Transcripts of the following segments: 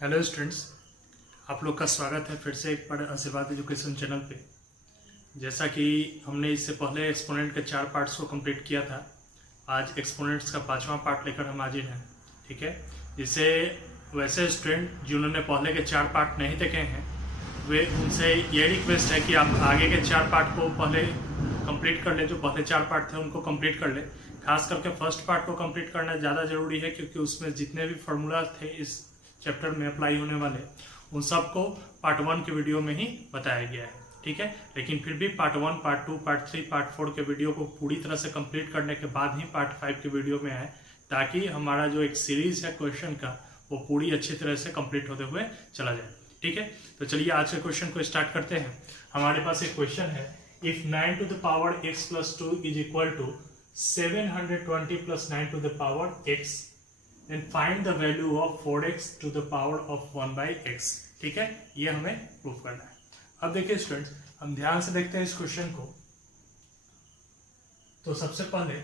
Hello students, आप लोग का स्वागत है फिर से एक बार आशीर्वाद एजुकेशन चैनल पे। जैसा कि हमने इससे पहले एक्सपोनेंट के 4 पार्ट्स को कंप्लीट किया था, आज एक्सपोनेंट्स का 5वां पार्ट लेकर हम हाजिर हैं। ठीक है, जिसे वैसे स्टूडेंट जिन्होंने पहले के 4 पार्ट नहीं देखे हैं वे उनसे ये रिक्वेस्ट है कि आप आगे के 4 पार्ट को पहले कंप्लीट कर ले। जो पहले 4 पार्ट थे उनको कंप्लीट कर ले। खास करके फर्स्ट पार्ट को कंप्लीट करना ज़्यादा जरूरी है, क्योंकि उसमें जितने भी फार्मूला थे इस चैप्टर में अप्लाई होने वाले उन सबको पार्ट 1 के वीडियो में ही बताया गया है। ठीक है, लेकिन फिर भी पार्ट 1, पार्ट 2, पार्ट 3, पार्ट 4 के वीडियो को पूरी तरह से कंप्लीट करने के बाद ही पार्ट 5 के वीडियो में आए, ताकि हमारा जो एक सीरीज है क्वेश्चन का वो पूरी अच्छी तरह से कंप्लीट होते हुए चला जाए। ठीक है, तो चलिए आज के क्वेश्चन को स्टार्ट करते हैं। हमारे पास एक क्वेश्चन है, if 9 to the power x plus 2 is equal to 720 plus 9 to the power x, then find the value of 4x to the power of 1 by x। ठीक है, ये हमें प्रूव करना है। अब देखिए स्टूडेंट्स, हम ध्यान से देखते हैं इस क्वेश्चन को। तो सबसे पहले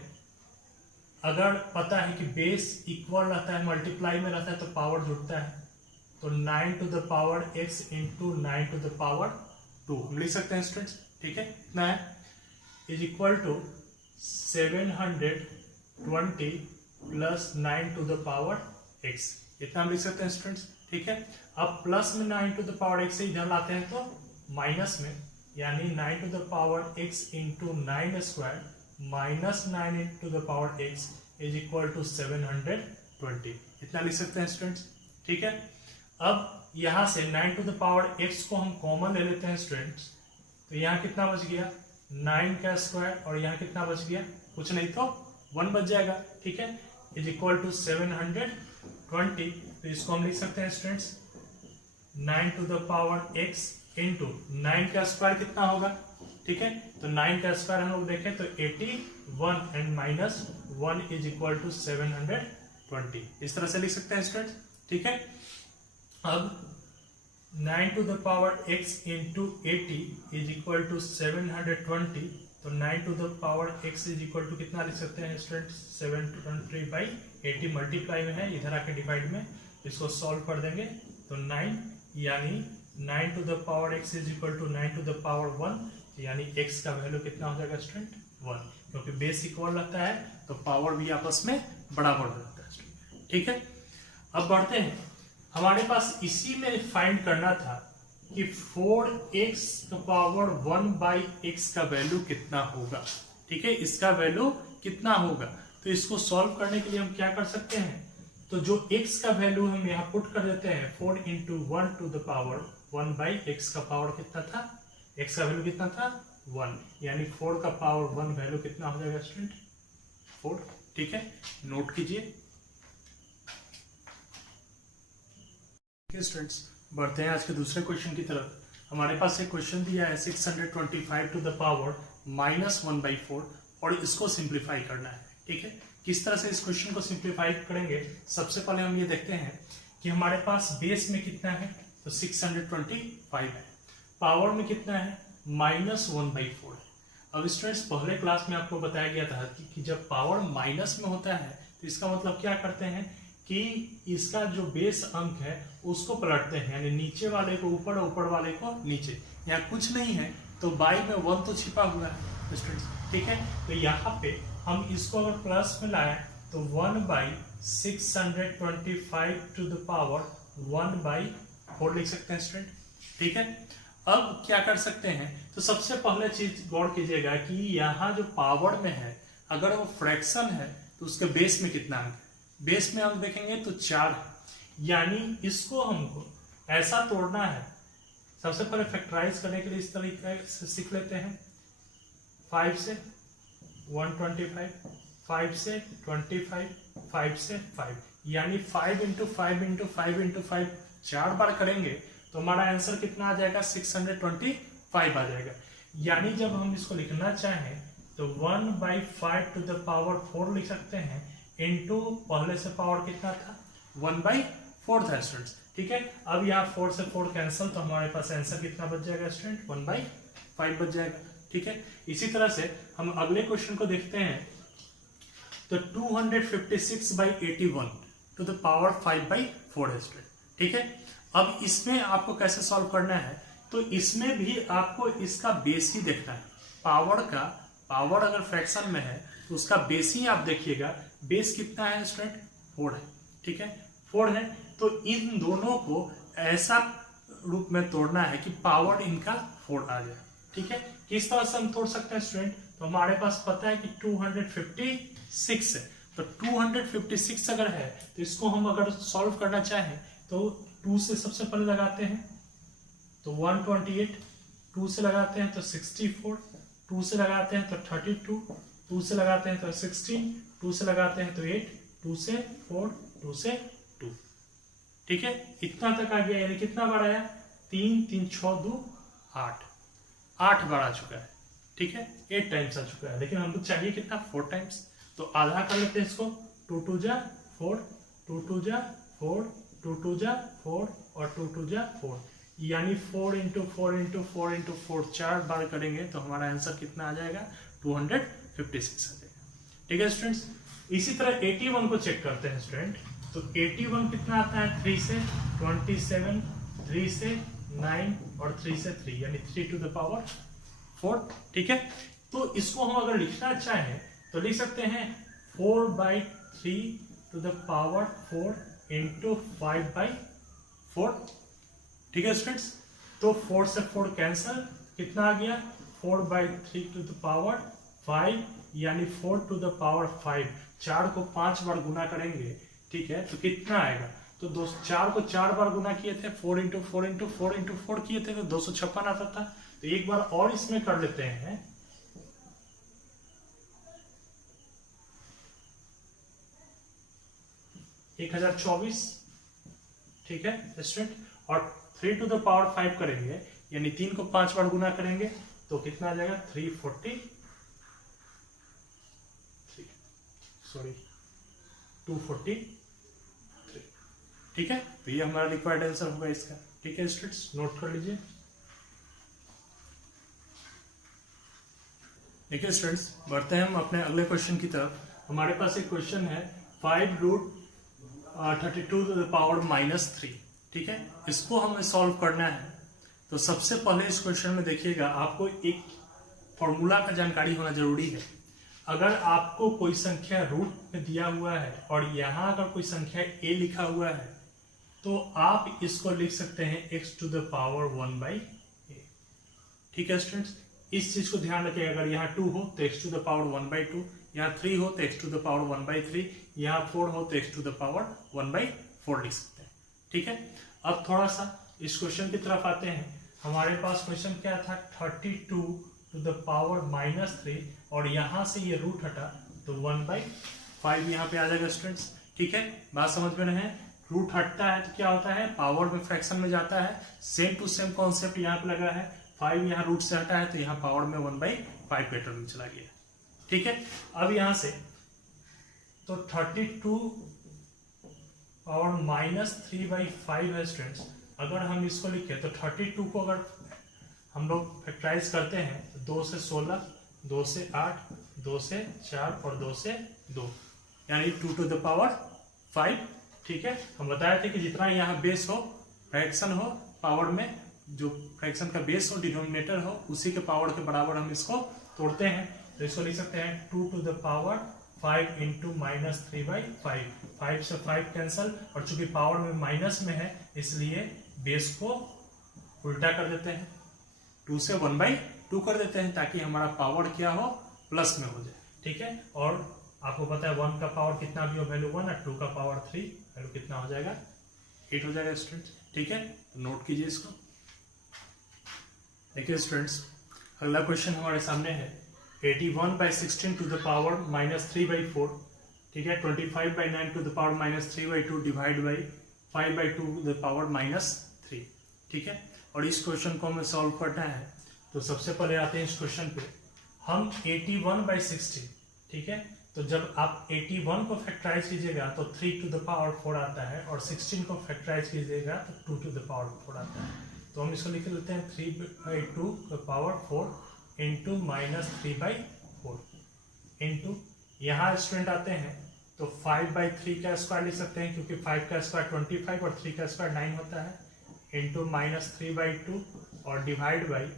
अगर पता है कि बेस इक्वल रहता है, मल्टीप्लाई में रहता है तो पावर जुड़ता है, तो 9 to the power x into 9 to the power 2 हम लिख सकते हैं स्टूडेंट्स। ठीक है, कितना है, is equal to 720 plus 9 to the power x, इतना हम लिख सकते हैं स्टूडेंट्स। ठीक है, अब प्लस में 9 टू द पावर x से इधर लाते हैं तो माइनस में, यानी 9 to the power x into 9 square minus 9 to the power x is equal to 720, इतना लिख सकते हैं स्टूडेंट्स। ठीक है, अब यहां से 9 टू द पावर x को हम कॉमन ले लेते हैं स्टूडेंट्स, तो यहाँ कितना बच गया 9 का स्क्वायर, और यहाँ कितना बच गया, कुछ नहीं तो 1 बच जाएगा। ठीक है, इज इक्वल टू 720, तो इसको हम लिख सकते हैं students 9 to the power x into 9 का स्क्वायर कितना होगा। ठीक है, तो 9 का स्क्वायर हम लोग देखें तो 81 and minus 1 is equal to 720, इस तरह से लिख सकते हैं स्टूडेंट्स। ठीक है, अब 9 to the power x into 80 is equal to 720, तो 9 to the power x is equal to कितना लिख सकते हैं स्टूडेंट, 720 बाई 80 मल्टीप्लाई में है, इधर आके डिवाइड में, इसको सॉल्व कर देंगे तो 9, यानी 9 to the power x is equal to 9 to the power 1, यानी x का वैल्यू कितना हो जाएगा स्टूडेंट 1, क्योंकि बेस इक्वल रहता है तो पावर भी आपस में बराबर हो जाता है। ठीक है, अब बढ़ते हैं। हमारे पास इसी में फाइंड करना था कि 4x पावर 1 बाई x का वैल्यू कितना होगा। ठीक है, इसका वैल्यू कितना होगा, तो इसको सॉल्व करने के लिए हम क्या कर सकते हैं, तो जो x का वैल्यू हम यहाँ पुट कर देते हैं 4 into 1 to the power 1 by x का पावर कितना था, x का वैल्यू कितना था 1, यानी 4 का पावर 1 वैल्यू कितना हो जाएगा स्टूडेंट 4। ठीक है, नोट कीजिए। स्टूडेंट्स, बढ़ते हैं आज के दूसरे क्वेश्चन की तरफ। हमारे पास एक क्वेश्चन दिया है 625 टू द पावर माइनस 1/4, और इसको सिंप्लीफाई करना है। ठीक है, किस तरह से इस क्वेश्चन को सिंप्लीफाई करेंगे, सबसे पहले हम ये देखते हैं कि हमारे पास बेस में कितना है, तो 625 है, पावर में कितना है माइनस 1/4 है। अब स्टूडेंट्स, पहले क्लास में आपको बताया गया था कि जब पावर माइनस में होता है तो इसका मतलब क्या करते हैं कि इसका जो बेस अंक है उसको पलटते हैं, यानी नीचे वाले को ऊपर, ऊपर वाले को नीचे। यहाँ कुछ नहीं है तो बाई में 1 तो छिपा हुआ है स्टूडेंट्स। ठीक है, तो यहाँ पे हम इसको अगर प्लस में लाए तो 1/625 टू द पावर 1/4 लिख सकते हैं स्टूडेंट। ठीक है, अब क्या कर सकते हैं, तो सबसे पहले चीज गौर कीजिएगा कि यहाँ जो पावर में है अगर वो फ्रैक्शन है तो उसके बेस में कितना अंक है, बेस में अंक देखेंगे तो 4 है, यानी इसको हमको ऐसा तोड़ना है। सबसे पहले फैक्टराइज करने के लिए इस तरीके से सीख लेते हैं, 5 से 125, 5 से 25, 5 से 5, यानी 5 इंटू 5 इंटू 5 इंटू 5 4 बार करेंगे तो हमारा आंसर कितना आ जाएगा 625 आ जाएगा। यानी जब हम इसको लिखना चाहें तो 1/5 टू द पावर 4 लिख सकते हैं, इंटू पहले से पावर कितना था 1/4 था स्टूडेंट्स। ठीक है, अब यहाँ 4 से 4 कैंसिल, तो हमारे पास आंसर कितना बच जाएगा स्टूडेंट 1/5 बच जाएगा। ठीक है, इसी तरह से हम अगले क्वेश्चन को देखते हैं, तो 256/81 टू द पावर 5/4 है स्टूडेंट। ठीक है। अब इसमें आपको कैसे सॉल्व करना है, तो इसमें भी आपको इसका बेस ही देखना है। पावर अगर फ्रैक्शन में है तो उसका बेस ही आप देखिएगा। बेस कितना है स्टूडेंट? 4 है, ठीक है, 4 है। तो इन दोनों को ऐसा रूप में तोड़ना है कि पावर इनका 4 आ जाए, ठीक है। किस तरह से हम तोड़ सकते हैं स्टूडेंट? तो हमारे पास पता है कि 256 है, तो 256 अगर है तो इसको हम अगर सॉल्व करना चाहें तो 2 से सबसे पहले लगाते हैं तो 128, 2 से लगाते हैं तो 64, 2 से लगाते हैं तो 32, 2 से लगाते हैं तो 16, 2 से लगाते हैं तो 8, 2 से 4, 2 से 2, ठीक है। इतना तक आ गया, यानी कितना बार आया? 3 3 6 2 8 बार आ चुका है, ठीक है, 8 टाइम्स आ चुका है। लेकिन हमको चाहिए कितना? 4 टाइम्स। तो आधा कर लेते हैं इसको, 2 2 जा 4, 2 2 जा 4, 2 2 जा 4 और 2 2 जा 4, यानी 4 इंटू 4 इंटू 4 इंटू 4 4 बार करेंगे तो हमारा आंसर कितना आ जाएगा? 256 आ जाएगा, ठीक है स्टूडेंट्स। इसी तरह 81 को चेक करते हैं स्टूडेंट। तो 81 कितना आता है? 3 से 27, 3 से 9 और 3 से 3, यानी 3 टू द पावर 4, ठीक है। तो इसको हम अगर लिखना चाहें तो लिख सकते हैं 4/3 टू द पावर 4 इंटू 5/4, ठीक है स्टूडेंट्स। तो 4 से 4 कैंसल, कितना आ गया? 4/3 टू द पावर 5, यानी 4 टू द पावर 5। 4 को 5 बार गुना करेंगे, ठीक है, तो कितना आएगा? तो 4 को 4 बार गुना किए थे, 4 इंटू 4 इंटू 4 इंटू 4 किए थे तो 256 आता था। तो एक बार और इसमें कर लेते हैं, 1024, ठीक है स्टूडेंट। और 3 टू द पावर 5 करेंगे, यानी 3 को 5 बार गुना करेंगे तो कितना आ जाएगा? 243, ठीक है। तो ये हमारा रिक्वायर्ड आंसर होगा इसका, ठीक है स्टूडेंट्स, नोट कर लीजिए। देखिए स्टूडेंट्स, बढ़ते हैं हम अपने अगले क्वेश्चन की तरफ। हमारे पास एक क्वेश्चन है 5√32 टू द पावर -3, ठीक है। इसको हमें सॉल्व करना है। तो सबसे पहले इस क्वेश्चन में देखिएगा, आपको एक फॉर्मूला का जानकारी होना जरूरी है। अगर आपको कोई संख्या रूट में दिया हुआ है और यहाँ अगर कोई संख्या a लिखा हुआ है तो आप इसको लिख सकते हैं x to the power 1/a, ठीक है स्टूडेंट्स। इस चीज को ध्यान रखिए, अगर यहाँ 2 हो तो x टू द पावर 1/2, यहाँ 3 हो तो x टू द पावर 1/3, यहाँ 4 हो तो x टू द पावर 1/4 लिख सकते हैं, ठीक है। अब थोड़ा सा इस क्वेश्चन की तरफ आते हैं। हमारे पास क्वेश्चन क्या था? 32 टू द पावर -3 और यहाँ से ये रूट हटा तो 1/5 यहाँ पे आ जाएगा स्टूडेंट्स, ठीक है। बात समझ में रहे? रूट हटता है तो क्या होता है? पावर में फ्रैक्शन में जाता है। सेम टू सेम कॉन्सेप्ट यहाँ पे लगा है। 5 यहाँ रूट से हटा है तो यहाँ पावर में 1/5 के टर्म में चला गया, ठीक है। अब यहाँ से तो 32 और -3/5 है स्टूडेंट्स। अगर हम इसको लिखें तो 32 को अगर हम लोग फैक्टराइज करते हैं तो 2 से 16, 2 से 8, 2 से 4 और 2 से 2, यानी 2 टू द पावर 5, ठीक है। हम बताए थे कि जितना यहाँ बेस हो, फ्रैक्शन हो, पावर में जो फ्रैक्शन का बेस हो, डिनोमिनेटर हो, उसी के पावर के बराबर हम इसको तोड़ते हैं। तो इसको लिख सकते हैं 2 टू द पावर 5 इंटू -3/5, 5 से 5 कैंसल, और चूंकि पावर में माइनस में है इसलिए बेस को उल्टा कर देते हैं, 2 से 1/2 कर देते हैं ताकि हमारा पावर क्या हो? प्लस में हो जाए, ठीक है। और आपको पता है 1 का पावर कितना भी हो, वैल्यू 1, और 2 का पावर 3, वैल्यू कितना हो जाएगा? 8 हो जाएगा स्टूडेंट्स, ठीक है। नोट कीजिए इसको। देखिए स्टूडेंट्स, अगला क्वेश्चन हमारे सामने है 81/16 टू द पावर -3/4, ठीक है। 25/9 to the power -3/2 divide by 5/2 to the power -3, ठीक है। और इस क्वेश्चन को हमें सॉल्व करना है तो सबसे पहले आते हैं इस क्वेश्चन पे। हम 81/16, ठीक है, तो जब आप 81 को फैक्टराइज कीजिएगा तो 3 टू द पावर 4 आता है, और 16 को फैक्टराइज कीजिएगा तो 2 टू द पावर 4 आता है। तो हम इसको लिख लेते हैं 3/2 का पावर 4 इंटू -3/4 इंटू, यहाँ स्टूडेंट आते हैं तो 5/3 का स्क्वायर लिख सकते हैं, क्योंकि 5 का स्क्वायर 25 और 3 का स्क्वायर 9 होता है, इंटू -3/2 और डिवाइड बाई,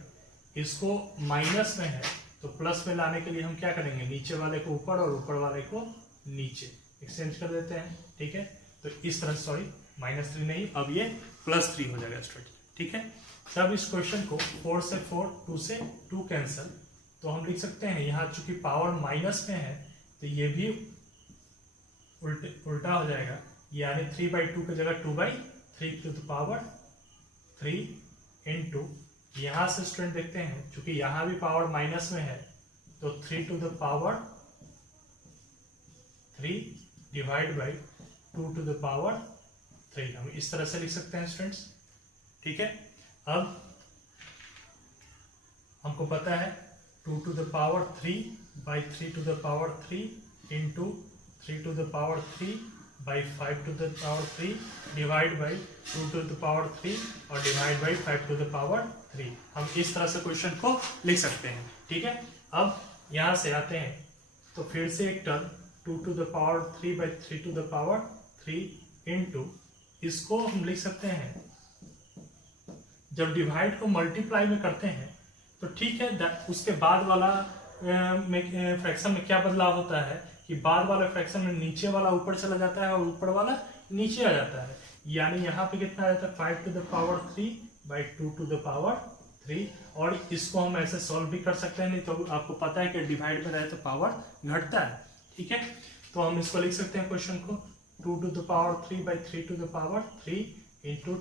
इसको माइनस में है तो प्लस में लाने के लिए हम क्या करेंगे, नीचे वाले को ऊपर और ऊपर वाले को नीचे एक्सचेंज कर देते हैं। ठीक है, तो इस तरह, सॉरी -3 नहीं, अब ये +3 हो जाएगा स्टूडेंट। ठीक है, तब इस क्वेश्चन को 4 से 4, 2 से 2 कैंसिल, तो हम लिख सकते हैं यहाँ चूंकि पावर माइनस में है तो ये भी उल्टा हो जाएगा, यानी 3/2 की जगह 2/3 टू द पावर 3 इंटू, यहां से स्टूडेंट देखते हैं चूंकि यहां भी पावर माइनस में है तो 3 to the power 3 divide by 2 to the power 3, हम इस तरह से लिख सकते हैं स्टूडेंट्स। ठीक है, अब हमको पता है 2 to the power 3/3 to the power 3 into 3 to the power 3/5 to the power 3 divide by 2 to the power 3 और divide by 5 to the power 3, हम इस तरह से क्वेश्चन को लिख सकते हैं। ठीक है, अब यहां से आते हैं तो फिर से एक term 2 to the power 3/3 to the power 3 into, इसको हम लिख सकते हैं, जब डिवाइड को मल्टीप्लाई में करते हैं तो ठीक है, उसके बाद वाला फ्रैक्शन में क्या बदलाव होता है कि बाद वाले फ्रैक्शन में नीचे वाला ऊपर चला जाता है और ऊपर वाला नीचे आ जाता है, यानी यहाँ पे कितना आ जाता है 5 to the power 3/2 to the power 3, और इसको हम ऐसे सॉल्व भी कर सकते हैं, नहीं तो आपको पता है कि डिवाइड में रहे तो पावर घटता है। ठीक है, तो हम इसको लिख सकते हैं क्वेश्चन को 2 to the power 3/3 to the power 3 into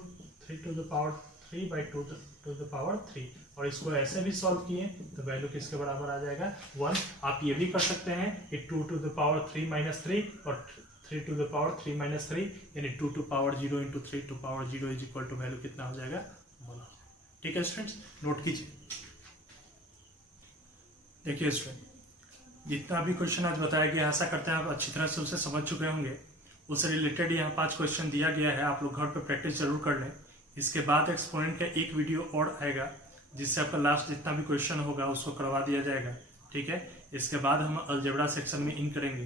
3 to the power 3/2 to the power 3, और इसको ऐसे भी सॉल्व किए तो वैल्यू किसके बराबर आ जाएगा 1। आप ये भी कर सकते हैं कि 2 टू द पावर 3 और 3 टू द पावर 3 यानी 2 to power 0 into 3 to power 0 is equal to value कितना हो जाएगा 1। ठीक है स्टूडेंट्स, नोट कीजिए। देखिए स्टूडेंट, जितना भी क्वेश्चन आज बताया गया, आशा करते हैं आप अच्छी तरह से उसे समझ चुके होंगे। उससे रिलेटेड यहाँ 5 क्वेश्चन दिया गया है, आप लोग घर पे प्रैक्टिस जरूर कर लें। इसके बाद एक्सपोनेंट का एक वीडियो और आएगा जिससे आपका लास्ट जितना भी क्वेश्चन होगा उसको करवा दिया जाएगा। ठीक है, इसके बाद हम अलजेब्रा सेक्शन में इन करेंगे।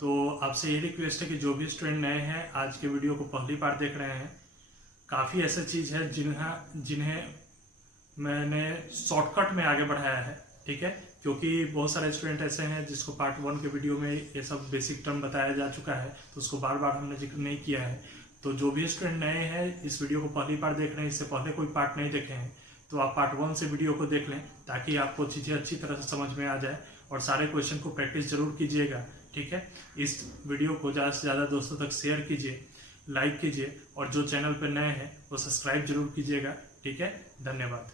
तो आपसे ये रिक्वेस्ट है कि जो भी स्टूडेंट नए हैं, आज के वीडियो को पहली बार देख रहे हैं, काफ़ी ऐसे चीज़ है जिन्हें मैंने शॉर्टकट में आगे बढ़ाया है। ठीक है, क्योंकि बहुत सारे स्टूडेंट ऐसे हैं जिसको पार्ट 1 के वीडियो में ये सब बेसिक टर्म बताया जा चुका है, तो उसको बार बार हमने जिक्र नहीं किया है। तो जो भी स्टूडेंट नए हैं, इस वीडियो को पहली बार देख रहे हैं, इससे पहले कोई पार्ट नहीं देखे हैं, तो आप पार्ट 1 से वीडियो को देख लें ताकि आपको चीज़ें अच्छी तरह से समझ में आ जाए, और सारे क्वेश्चन को प्रैक्टिस जरूर कीजिएगा। ठीक है, इस वीडियो को ज़्यादा से ज़्यादा दोस्तों तक शेयर कीजिए, लाइक कीजिए, और जो चैनल पर नए हैं वो सब्सक्राइब जरूर कीजिएगा। ठीक है, धन्यवाद।